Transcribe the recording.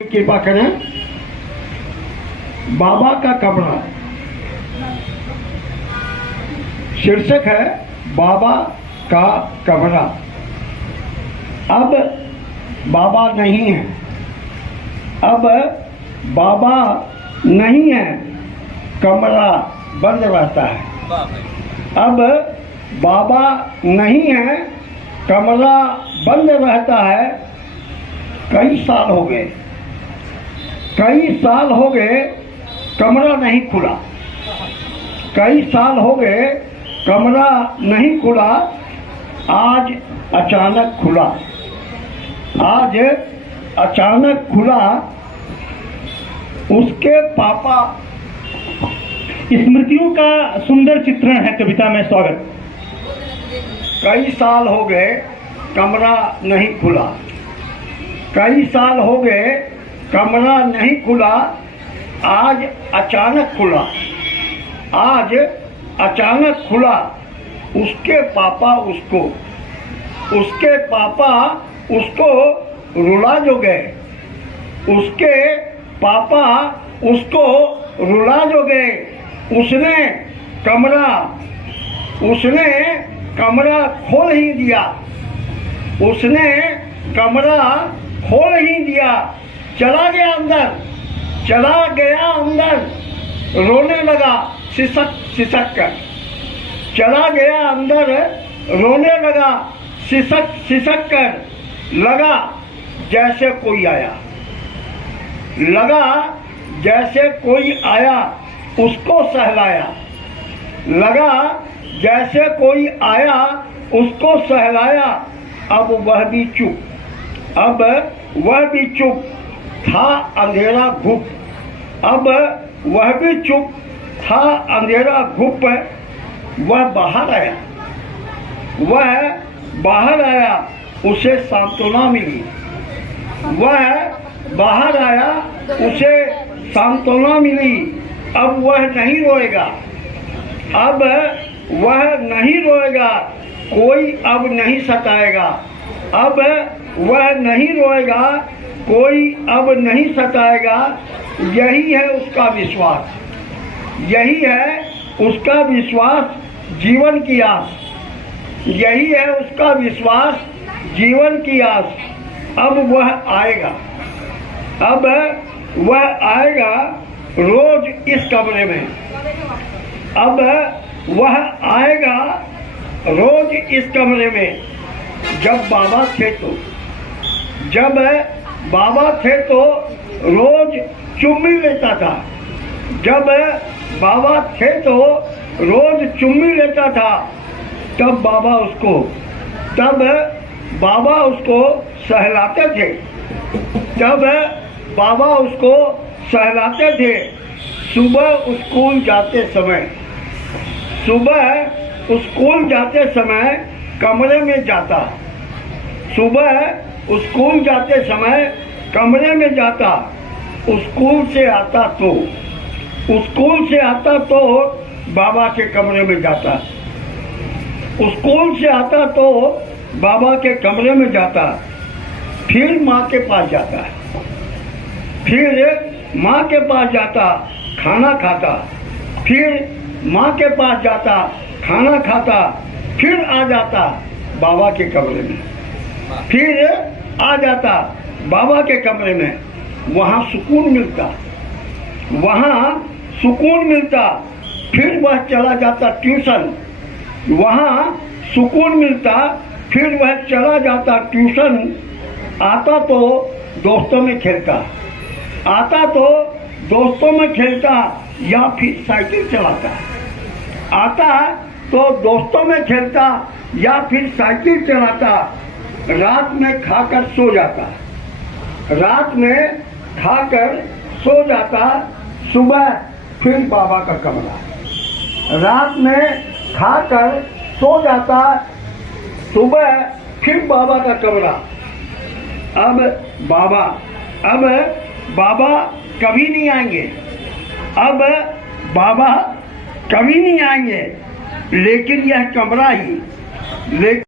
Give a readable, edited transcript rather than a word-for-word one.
कृपा करें। बाबा का कमरा शीर्षक है बाबा का कमरा। अब बाबा नहीं है, अब बाबा नहीं है, कमरा बंद रहता है। अब बाबा नहीं है, कमरा बंद रहता है। कई साल हो गए, कई साल हो गए कमरा नहीं खुला, कई साल हो गए कमरा नहीं खुला। आज अचानक खुला, आज अचानक खुला। उसके पापा। स्मृतियों का सुंदर चित्रण है कविता में। स्वागत। कई साल हो गए कमरा नहीं खुला, कई साल हो गए कमरा नहीं खुला। आज अचानक खुला, आज अचानक खुला। उसके पापा उसको, उसके पापा उसको रुला जो गए, उसके पापा उसको रुला जो गए। उसने कमरा खोल ही दिया, उसने कमरा खोल ही दिया। चला गया अंदर, चला गया अंदर, रोने लगा सिसक सिसक कर। चला गया अंदर, रोने लगा सिसक सिसक कर। लगा जैसे कोई आया, लगा जैसे कोई आया, उसको सहलाया। लगा जैसे कोई आया, उसको सहलाया। अब वह भी चुप, अब वह भी चुप था अंधेरा घुप। अब वह भी चुप था अंधेरा घुप। वह बाहर आया, वह बाहर आया, उसे सांत्वना मिली। वह बाहर आया, उसे सांत्वना मिली। अब वह नहीं रोएगा, अब वह नहीं रोएगा, कोई अब नहीं सताएगा। अब वह नहीं रोएगा, कोई अब नहीं सताएगा। यही है उसका विश्वास, यही है उसका विश्वास, जीवन की आस। यही है उसका विश्वास, जीवन की आस। अब वह आएगा, अब वह आएगा रोज इस कमरे में। अब वह आएगा रोज इस कमरे में। जब बाबा थे तो, जब बाबा थे तो रोज चुम्मी लेता था। जब बाबा थे तो रोज चुम्मी लेता था। तब बाबा उसको सहलाते थे, तब बाबा उसको सहलाते थे। सुबह स्कूल जाते समय, सुबह स्कूल जाते समय कमरे में जाता। सुबह स्कूल जाते समय कमरे में जाता। स्कूल से आता तो, स्कूल से आता तो बाबा के कमरे में जाता। स्कूल से आता तो बाबा के कमरे में जाता। फिर माँ के पास जाता, फिर माँ के पास जाता, खाना खाता। फिर माँ के पास जाता, खाना खाता। फिर आ जाता बाबा के कमरे में, फिर आ जाता बाबा के कमरे में। वहाँ सुकून मिलता, वहाँ सुकून मिलता। फिर वह चला जाता ट्यूशन, वहाँ सुकून मिलता। फिर वह चला जाता ट्यूशन। आता तो दोस्तों में खेलता, आता तो दोस्तों में खेलता, या फिर साइकिल चलाता। आता तो दोस्तों में खेलता या फिर साइकिल चलाता। रात में खाकर सो जाता, रात में खाकर सो जाता। सुबह फिर बाबा का कमरा, रात में खाकर सो जाता। सुबह फिर बाबा का कमरा। अब बाबा कभी नहीं आएंगे, अब बाबा कभी नहीं आएंगे। लेकिन यह कमरा ही, लेकिन